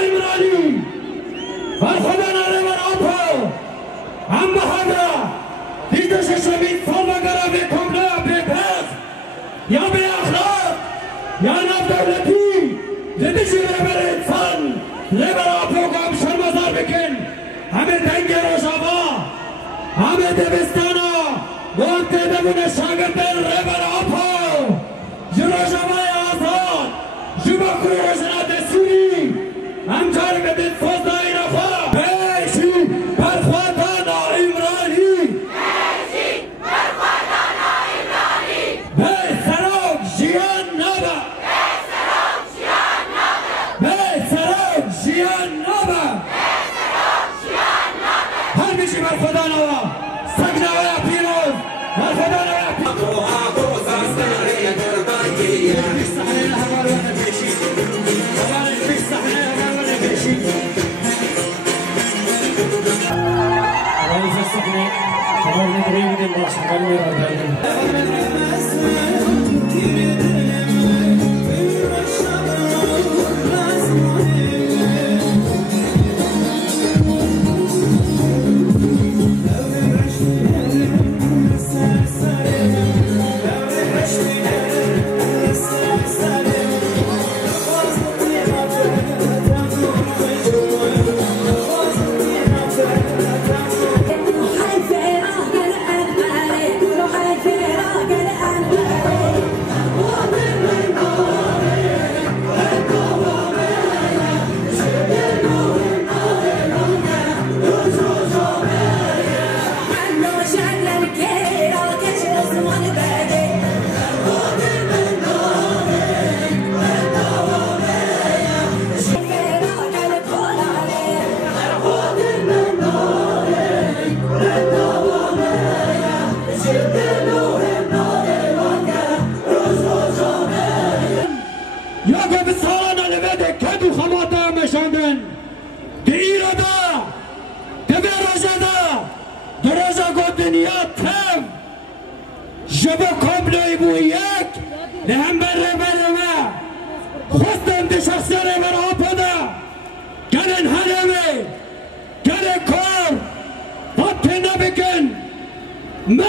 عمراني فرخدنا ريبر آپو هم بحضرا دیدش شمید سالمگرا به کملا به پس یا به اخلاق یا نف دولتی دیدشی ريبر انسان ريبر آپو گام شرمزار بکن همه دنگ روشاوا همه دبستانا گوانت دمون شاگرد ريبر آپو جروشاوای آزاد جبا کوی روشنا دستوری همچار به دل فوز دایی رفا بیشی برخواتانا عمرانی بیشی برخواتانا عمرانی بی سراغ جیان نابا بی سراغ جیان نابا هر بیشی برخواتانا سگناویا پیروز برخواتانا جبو کملوی بو یک لهم بره ما خواستم ده شخصی ريبر آپو دا گلن هنمه گلن کار وقت نبکن ما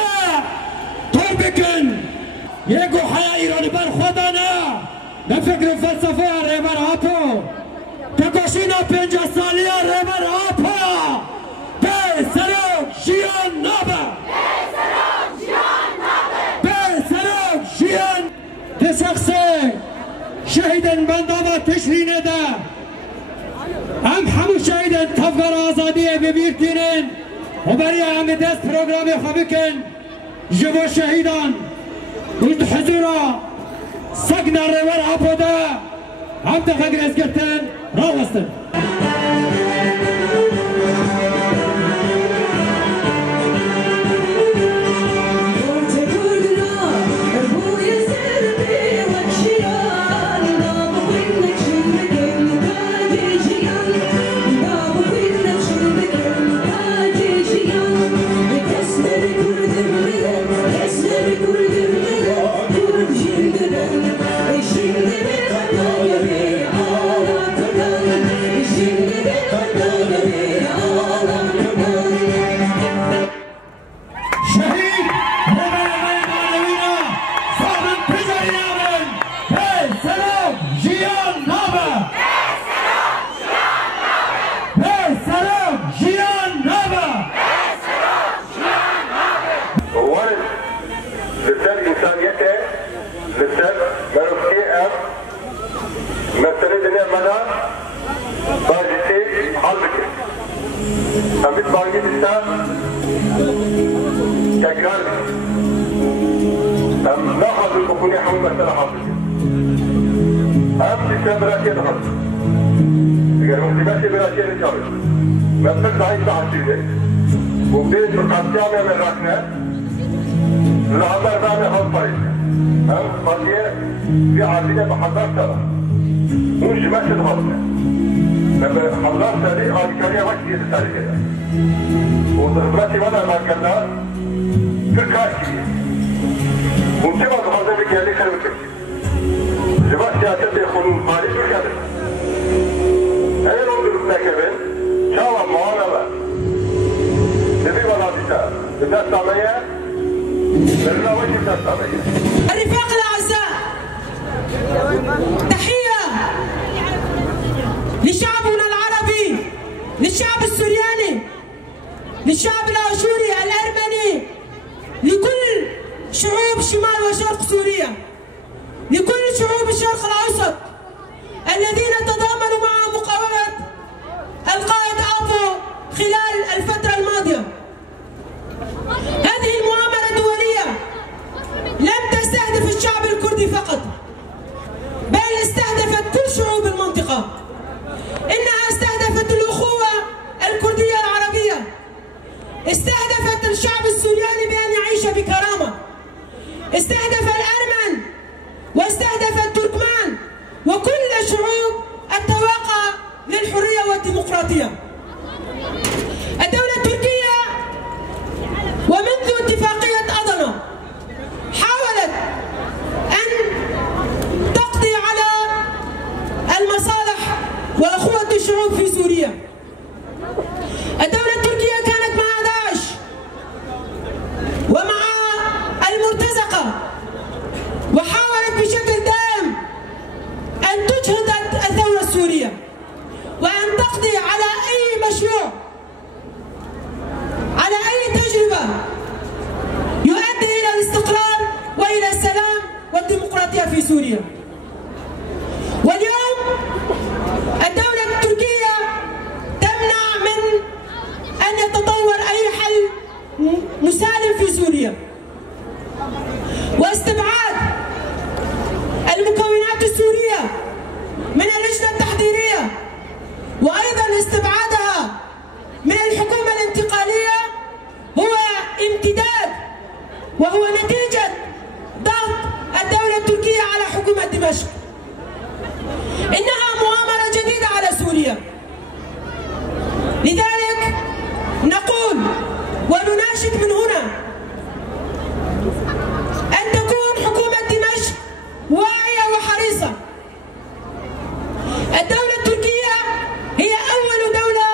طور بکن یکو حیا ایرانی بر خدا نه فکر فلسفه ريبر آپو تکاشینا 50 سالی ريبر آپو به سرک جیان نابه شخص شهیدن بنداوا تشرینه ده هم همو شهیدن تفگر آزادیه ببیرتینن و برای همه دست پروگرامی خوابی کن جبو شهیدان روز حضورا سگنا ريبر آپو ده هم تخگر از گرتن را وستن Amit Bangi Dista تكرار لا حاضر بكوني حول مسألة حاضر ديسا براسية حاضر قالوا ديماشي براسية نشاور ما بتقدر عايز تعطيه وبديت بقطيعنا من راكنا العمر بعد هون طريق قضية في عادية بحضار سنة مش ماشي الغلطة لما حضار سنة عادية وقت يتسالي كده وضرباتي وانا ما كنا في الكاكي وانتبه بحضر بك يلي خلوتك جبات سياسة يخونون خالي بالكامل الإسلامية برنامج الإسلامية. الرفاق الأعزاء، تحية لشعبنا العربي، للشعب السورياني، للشعب الآشوري الأرمني، لكل شعوب شمال وشرق سوريا، لكل شعوب الشرق الأوسط الذين تضامنوا مع مقاومة القائد أبو خلال الفترة الماضية. هذه المؤامرة الدولية لم تستهدف الشعب الكردي فقط، بل استهدفت كل شعوب المنطقة. إنها استهدفت الأخوة الكردية العربية، استهدفت الشعب السورياني بأن يعيش بكرامة، استهدف الأرمن واستهدف التركمان وكل شعوب التواقع للحرية والديمقراطية. الدولة التركية ومنذ اتفاقية أضنا حاولت أن تقضي على المصالح وأخوة الشعوب في سوريا. الدولة التركية كانت مع داعش ومع المرتزقة، وحاولت بشكل دائم أن تجهض الثورة السورية وأن تقضي على أي مشروع، على أي تجربة يؤدي إلى الاستقرار وإلى السلام والديمقراطية في سوريا. واليوم الدولة التركية تمنع من أن يتطور أي حل مسالم في سوريا، واستبعاد المكونات السورية من اللجنة التحضيرية، وأيضا استبعادها من الحكومة الانتقالية هو امتداد وهو نتيجة ضغط الدولة التركية على حكومة دمشق. إنها مؤامرة جديدة على سوريا. لذلك نقول ونناشد من هنا أن تكون حكومة دمشق واعية وحريصة. الدولة التركية هي أول دولة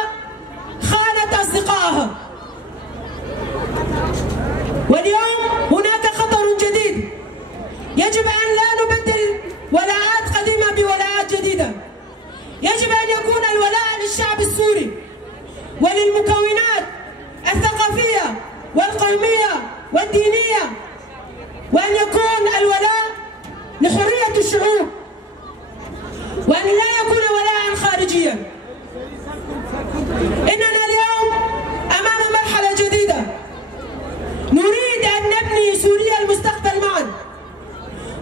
خانت أصدقائها، واليوم هناك خطر جديد. يجب أن لا نبدل ولاءات قديمة بولاءات جديدة. يجب أن يكون الولاء للشعب السوري وللمكونات الثقافية والقومية والدينية، وأن يكون الولاء لحرية الشعوب، وأن لا يكون ولاء خارجيا. إننا اليوم أمام مرحلة جديدة، نريد أن نبني سوريا المستقبل معا،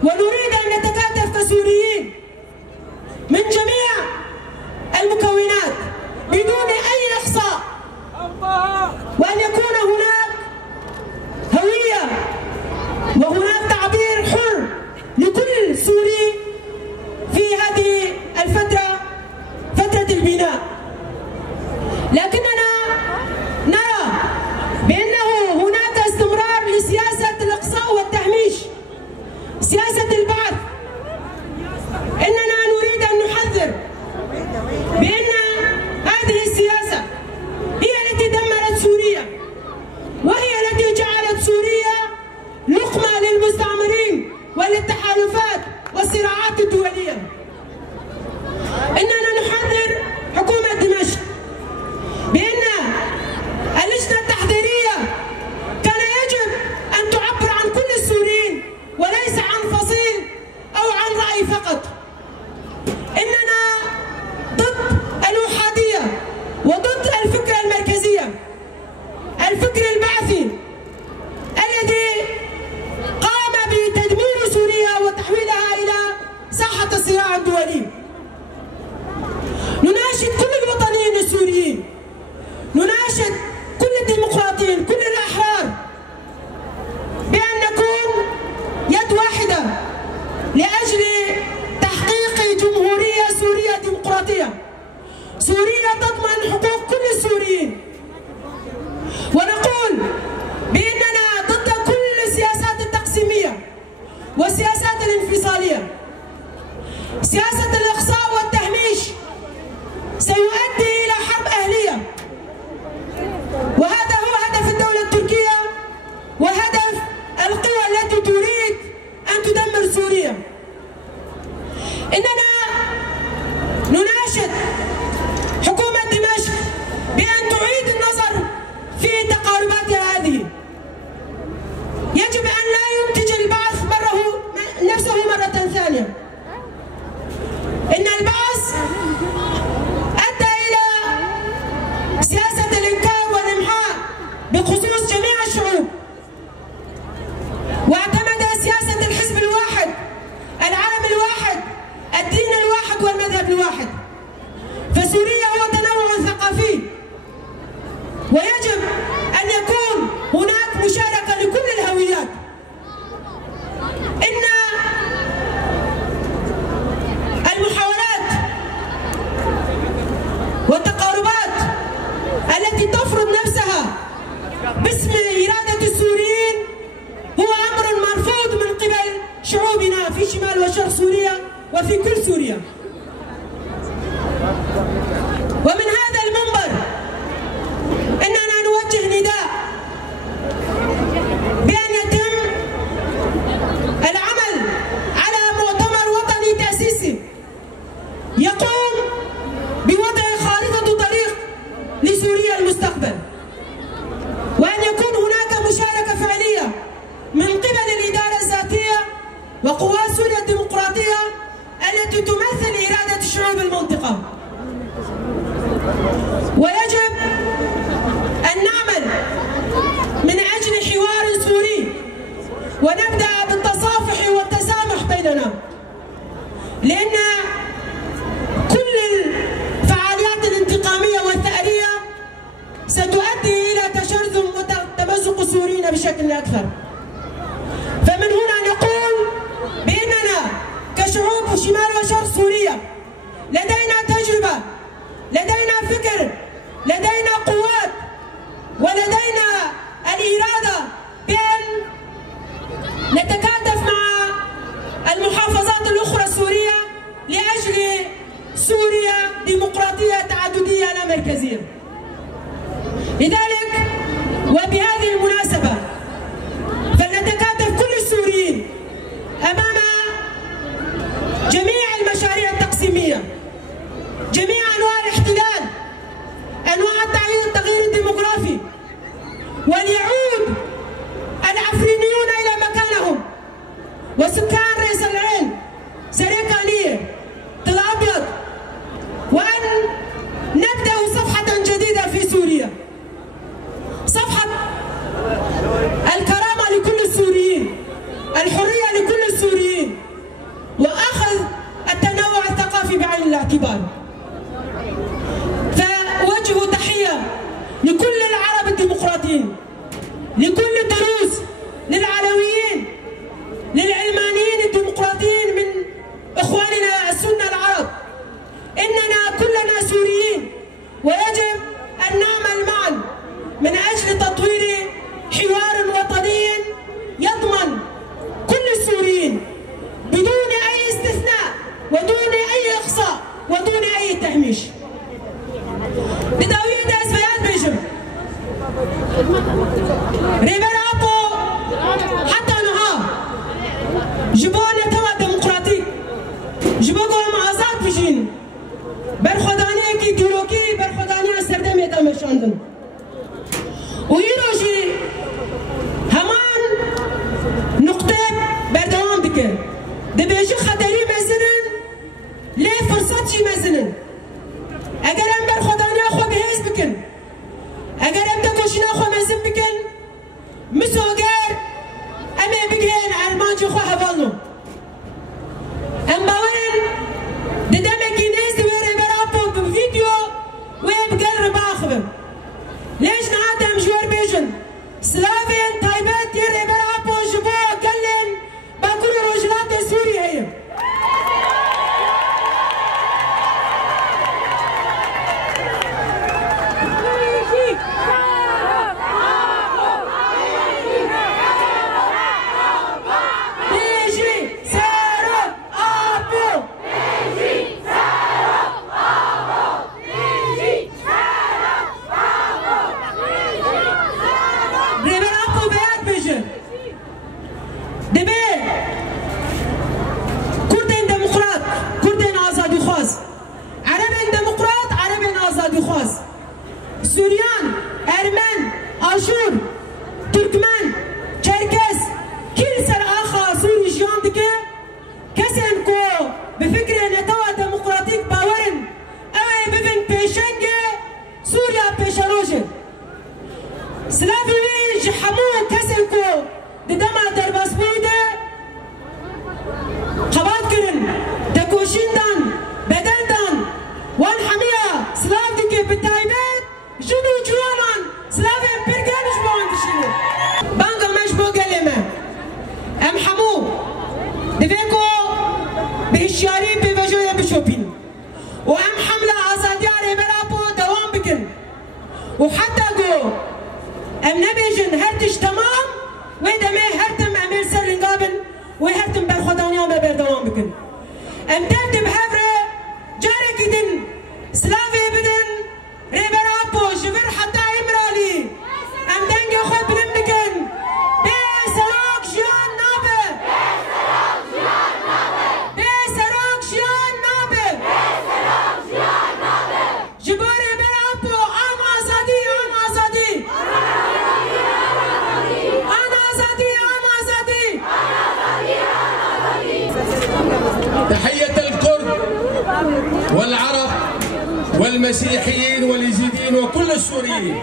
ونريد أن نتكاتف كسوريين من جميع المكونات بدون أي إقصاء، وأن يكون هناك هوية وهناك تعبير حر لكل سوري في هذه الفترة، فترة البناء. لكننا نرى بأنه هناك استمرار لسياسة الإقصاء والتهميش، سياسة البعث. إننا نريد أن نحذر بأن هذه السياسة هي التي دمرت سوريا، وهي التي جعلت سوريا لقمة للمستعمرين وللتحالفات والصراعات الدولية. إننا نحذر حكومة دمشق بأن اللجنة التحضيرية كان يجب أن تعبر عن كل السوريين وليس عن فصيل أو عن رأي فقط. إننا ضد الوحادية وضد الفكرة المركزية، الفكر البعثي الذي قام بتدمير سوريا وتحويلها إلى ساحة الصراع واعتمد سياسة الحزب الواحد، العلم الواحد، الدين الواحد والمذهب الواحد. فسوريا هو تنوع ثقافي، ويجب أن يكون هناك مشاركة لكل الهويات. إن المحاولات والتقاربات التي تفرض نفسها باسم إرادة السوريين هو أمر مرفوض من قبل شعوبنا في شمال وشرق سوريا وفي كل سوريا. ومن هذا المنبر إننا نوجه نداء بأن يتم العمل على مؤتمر وطني تأسيسي يقوم بوضع خارطة طريق لسوريا المستقبل، وأن يكون هناك مشاركة فعلية من قبل الإدارة الذاتية وقوى سوريا الديمقراطية التي تمثل إرادة شعوب المنطقة. ويجب أن نعمل من أجل حوار سوري ونبدأ بالتصافح والتسامح بيننا، لأن كل الفعاليات الانتقامية والثأرية ستؤدي إلى تشرذم وتمزق السوريين بشكل أكثر. فمن هنا نقول بأننا كشعوب شمال وشرق سوريا لدينا تجربة، لدينا فكر، لدينا قوات، ولدينا الإرادة بأن نتكاتف مع المحافظات الأخرى السورية لأجل سوريا ديمقراطية تعددية لا مركزية. لذلك وبهذه المناسبة فلنتكاتف كل السوريين أمام جميع المشاريع التقسيمية، جميع أنواع الاحتلال، أنواع التغيير الديموغرافي، وليعود العفرينيون إلى مكانهم وسكان رأس العين، سريكانية، تل أبيض، وأن نبدأ صفحة جديدة في سوريا، صفحة الكرامة لكل السوريين، الحرية لكل السوريين، وأخذ التنوع الثقافي بعين الاعتبار. فوجه تحية لكل العرب الديمقراطيين، لكل الدروز، للعلويين، للعلمانيين الديمقراطيين من إخواننا السنة العرب. إننا كلنا سوريين، ويجب أن نعمل معا من أجل تطوير حوار وطني يضمن كل السوريين بدون أي استثناء ودون أي إقصاء ودون أي تهميش. بداوية أسفيات بيجم ريبير أبو حتى نها جبون يتوى ديمقراطيك جبوكو معازات بجين برخدانية كي ديروكي برخدانية سردم يتمشاندن ويروجي همان نقطة بردوام بكر دبيجي خطري مزنن ليه فرصتي مزنن اگر ام برخدانية خو بهيز بكن اگر ام تكوشنا خو مزن بكن مسوغر امي بكين عرمانجي خو هبالنو ام باورن ددمكي نيز دويري برابو بفيديو ويبقل رباخبم ليش نعدم جوار بيجن سلافين تايبات يري برابو جبو قلن باكل رجلات سوريا هي بيجي السوريين.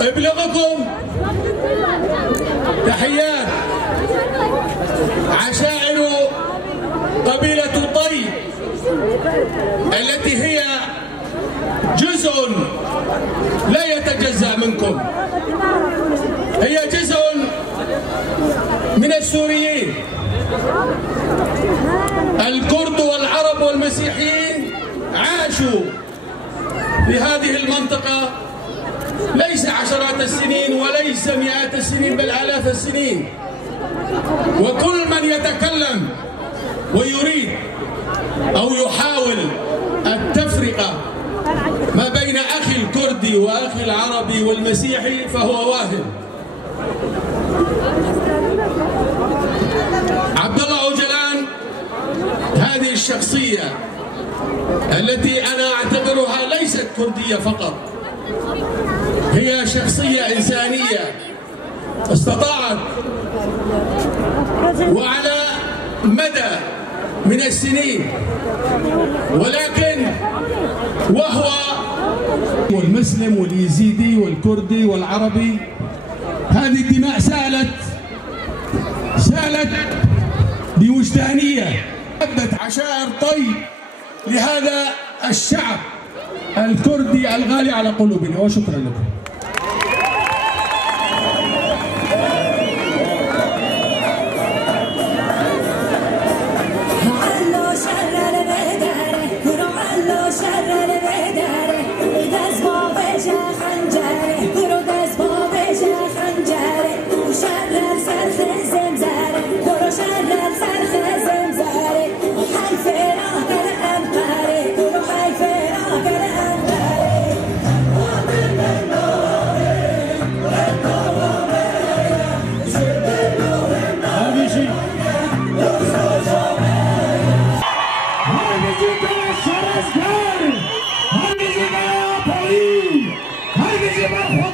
ابلغكم تحيات عشائر قبيلة طي التي هي جزء لا يتجزأ منكم، هي جزء من السوريين. الكرد والعرب والمسيحيين عاشوا في هذه المنطقة ليس عشرات السنين وليس مئات السنين بل آلاف السنين، وكل من يتكلم ويريد أو يحاول التفرقة ما بين أخي الكردي وأخي العربي والمسيحي فهو واهم. عبد الله أوجلان هذه الشخصية التي أنا أعتبرها ليست كردية فقط، هي شخصية إنسانية استطاعت وعلى مدى من السنين، ولكن وهو والمسلم واليزيدي والكردي والعربي هذه الدماء سالت بوجدانية. أدت عشائر طي لهذا الشعب الكردي الغالي على قلوبنا، وشكرا لكم. Hadi